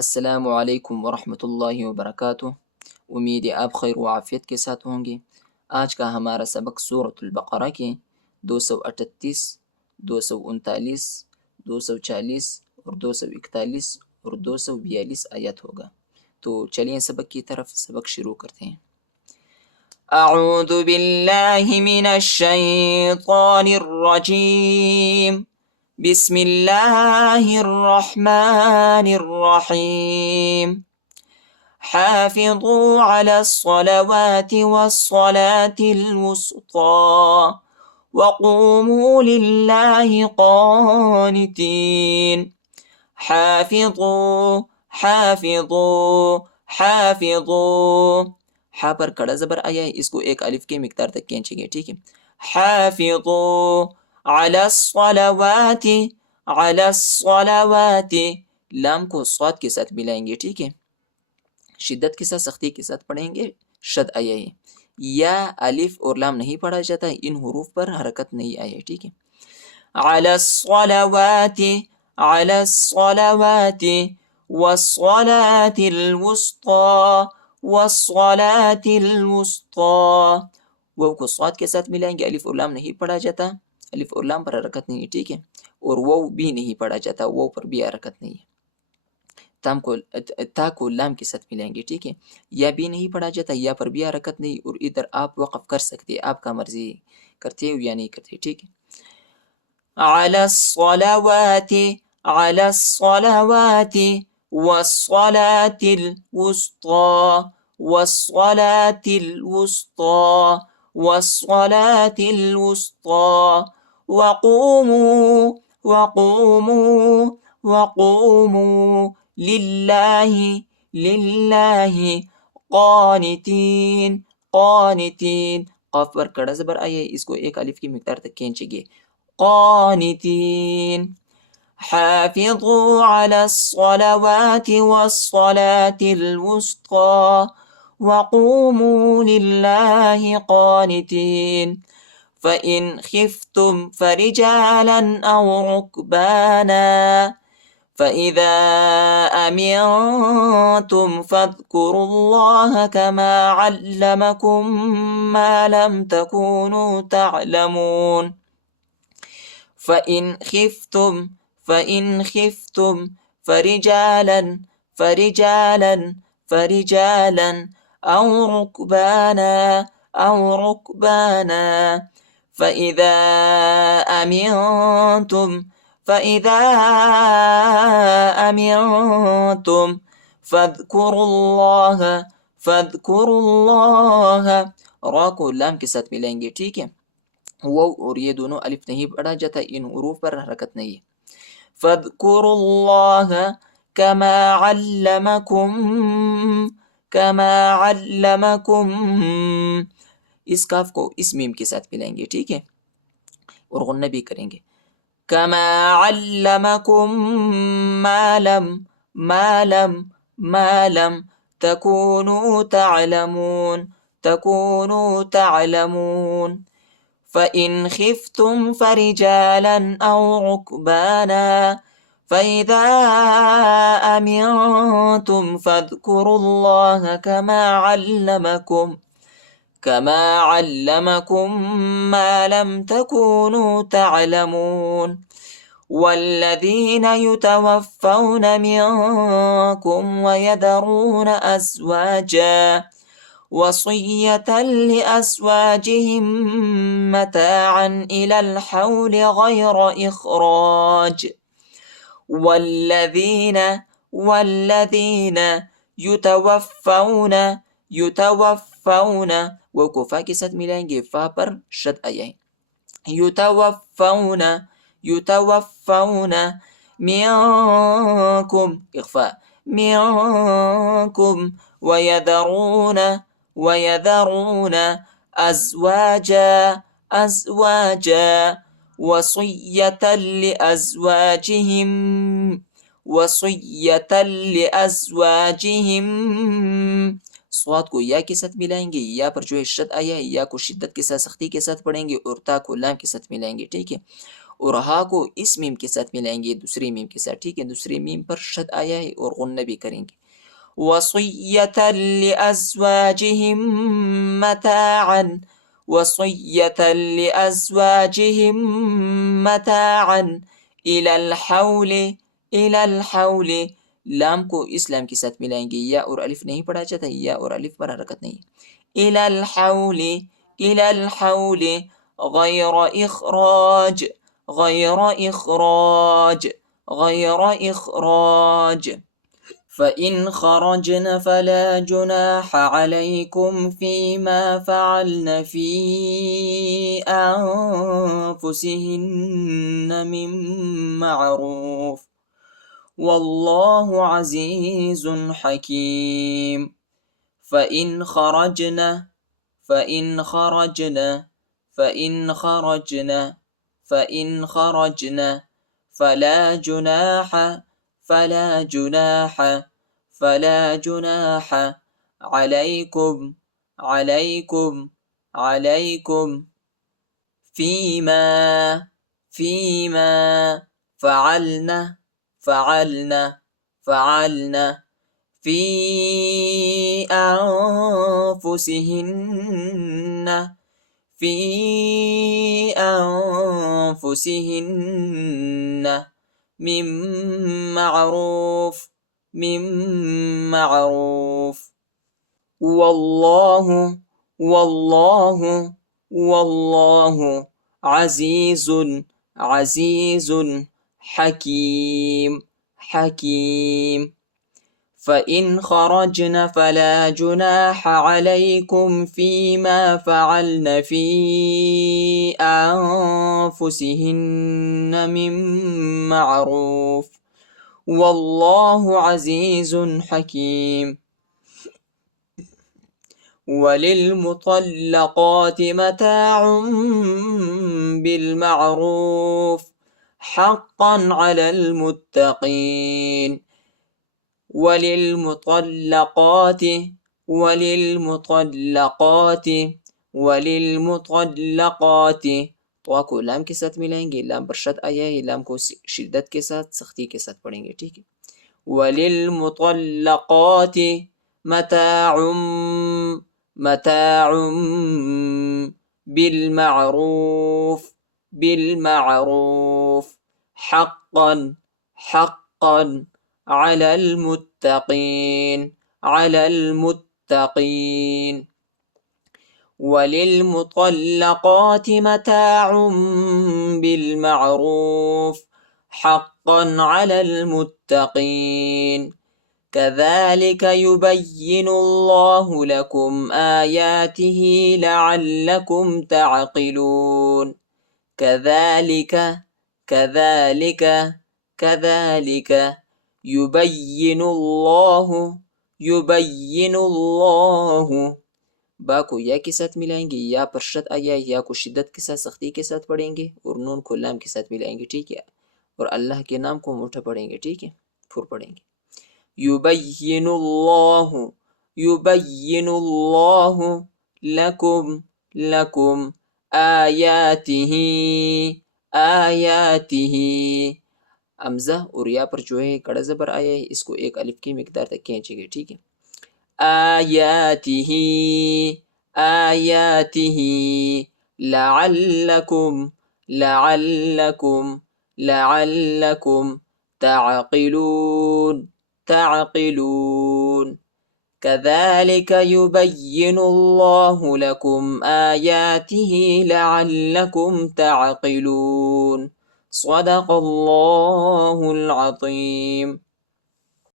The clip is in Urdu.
السلام علیکم ورحمۃ اللہ وبرکاتہ۔ امید ہے آپ خیر و عافیت کے ساتھ ہوں گے۔ آج کا ہمارا سبق سورۃ البقرہ کے 238، 239، 240 اور 241 اور 242 آیت ہوگا۔ تو چلیے سبق کی طرف سبق شروع کرتے ہیں۔ اعوذ باللہ من الشیطان الرجیم، بسم اللہ الرحمن الرحیم، حافظوا علی الصلوات والصلاة الوسطى وقوموا للہ قانتین۔ حافظوا حافظوا حافظوا، ہا پر کڑا زبر آیا ہے، اس کو ایک الف کے مقدار تک کھینچیں گے، ٹھیک ہے۔ حافظوا علی الصلوات، علی الصلوات، لام کو صاد کے ساتھ ملائیں گے، ٹھیک ہے، شدت کے ساتھ سختی کے ساتھ پڑھیں گے، شد آیا ہے۔ یا الف اور لام نہیں پڑھا جاتا، ان حروف پر حرکت نہیں آئی ہے، ٹھیک ہے۔ علی الصلوات، علی الصلوات والصلاة الوسطى، والصلاة الوسطى، وہ کو صاد کے ساتھ ملائیں گے، الف اور لام نہیں پڑھا جاتا، الف اور لام پر حرکت نہیں ہے، ٹھیک ہے، اور وہ بھی نہیں پڑھا جاتا، وہ پر بھی حرکت نہیں ہے۔ تا کو لام کے ساتھ ملائیں گے، ٹھیک ہے۔ یا بھی نہیں پڑھا جاتا، یا پر بھی حرکت نہیں، اور ادھر آپ وقف کر سکتے، آپ کا مرضی کرتے ہو یا نہیں کرتے، ٹھیک ہے۔ علی الصلوات، علی الصلوات والصلاة الوسطى، والصلاة الوسطى، والصلاة الوسطى وقوموا، وقوموا، وقوموا للہ، للہ قانتین، قانتین، قاف پر کڑا زبر آئے، اس کو ایک الف کی مقدار تک کھینچیں گے، قانتین۔ حافظوا علی الصلوات والصلاة الوسطى وقوموا للہ قانتین، فإن خفتم فرجالا أو ركبانا فإذا أمنتم فاذكروا الله كما علمكم ما لم تكونوا تعلمون، فإن خفتم، فإن خفتم فرجالا، فرجالا، فرجالا أو ركبانا، أو ركبانا فإذا أمنتم، فإذا أمنتم فاذكروا الله، فاذكروا الله، را کو لام کے ساتھ ملائیں گے، ٹھیک ہے، وہ اور یہ دونوں الف نہیں پڑھا جاتا، ان حروف پر حرکت نہیں ہے۔ فاذكروا الله كما علمكم، كما علمكم، اس کاف کو اس میم کے ساتھ ملائیں گے، ٹھیک ہے، اور غنہ بھی کریں گے۔ كما علمكم ما لم، ما لم، ما لم تكونوا تعلمون، تكونوا تعلمون، فإن خفتم فرجالا أو ركبانا فإذا أمنتم فاذكروا الله كما علمكم، كما علمكم ما لم تكونوا تعلمون، والذين يتوفون منكم ويذرون أزواجا وصية لأزواجهم متاعا إلى الحول غير إخراج، والذين، والذين يتوفون، يتوفون، وہ کو فا کے ساتھ ملائیں گے، فا پر شد آیا ہے، يتوفون، يتوفون منكم، اخفاء، منكم ويذرون، ويذرون أزواجا، أزواجا وصية لأزواجهم، وصية لأزواجهم، صوت کو یا کے ساتھ ملائیں گے، یا پر جو ہے شد آیا ہے، یا کو شدت کے ساتھ سختی کے ساتھ پڑھیں گے، اور تا کو لام کے ساتھ ملائیں گے، ٹھیک ہے۔ اور ہا کو اس میم کے ساتھ ملائیں گے دوسرے میم کے ساتھ، ٹھیک ہے، دوسرے میم پر شد آیا ہے اور غنہ بھی کریں گے. وصية لأزواجهم متاعا، وصية لأزواجهم متاعا إلى الحول، إلى الحول. لام کو اس لام کے ساتھ ملائیں گے، یا اور الف نہیں پڑھا جاتا، یا اور الف پر حرکت نہیں. إلى الحول، إلى الحول غير إخراج، غير إخراج، غير إخراج. فإن خرجن فلا جناح عليكم فيما فعلن في أنفسهن من معروف والله عزيز حكيم. فإن خرجن، فإن خرجن، فإن خرجن، فإن خرجن فلا جناح، فلا جناح، فلا جناح عليكم، عليكم، عليكم فيما، فيما فعلن، فعلن، فعلن في أنفسهن، في أنفسهن من معروف، من معروف. والله، والله، والله عزيز، عزيز حكيم، حكيم. فإن خرجن فلا جناح عليكم فيما فعلن في أنفسهن من معروف والله عزيز حكيم. وللمطلقات متاع بالمعروف حقا على المتقين. وللمطلقات، وللمطلقات، وللمطلقات تو کو لام کے ساتھ ملائیں گے، لام پر شد آیا ہے، لام کو شدت کے ساتھ سختی کے ساتھ پڑھیں گے، ٹھیک ہے. وللمطلقات متاع، متاع بالمعروف، بالمعروف حقا، حقا على المتقين، على المتقين. وللمطلقات متاع بالمعروف حقا على المتقين. كذلك يبين الله لكم آياته لعلكم تعقلون. كذلك، كذلك، كذلك يبين الله، يبين الله. با کو یا کے ساتھ ملائیں گے، یا پر شد آیا، یا کو شدت کے ساتھ سختی کے ساتھ پڑھیں گے، اور نون کو لام کے ساتھ ملائیں گے، ٹھیک ہے. اور اللہ کے نام کو موٹا پڑھیں گے، ٹھیک ہے، پھر پڑھیں گے. يبين الله، يبين الله لكم، لكم آياته، آياته. حمزہ اور یا پر جو ہے کڑا زبر آیا ہے، اس کو ایک الف کی مقدار تک کھینچیں گے، ٹھیک ہے. آیاته، آیاته لعلکم، لعلکم، لعلکم تعقلون، تعقلون. كذلك يبين الله لكم آياته لعلكم تعقلون. صدق الله العظيم.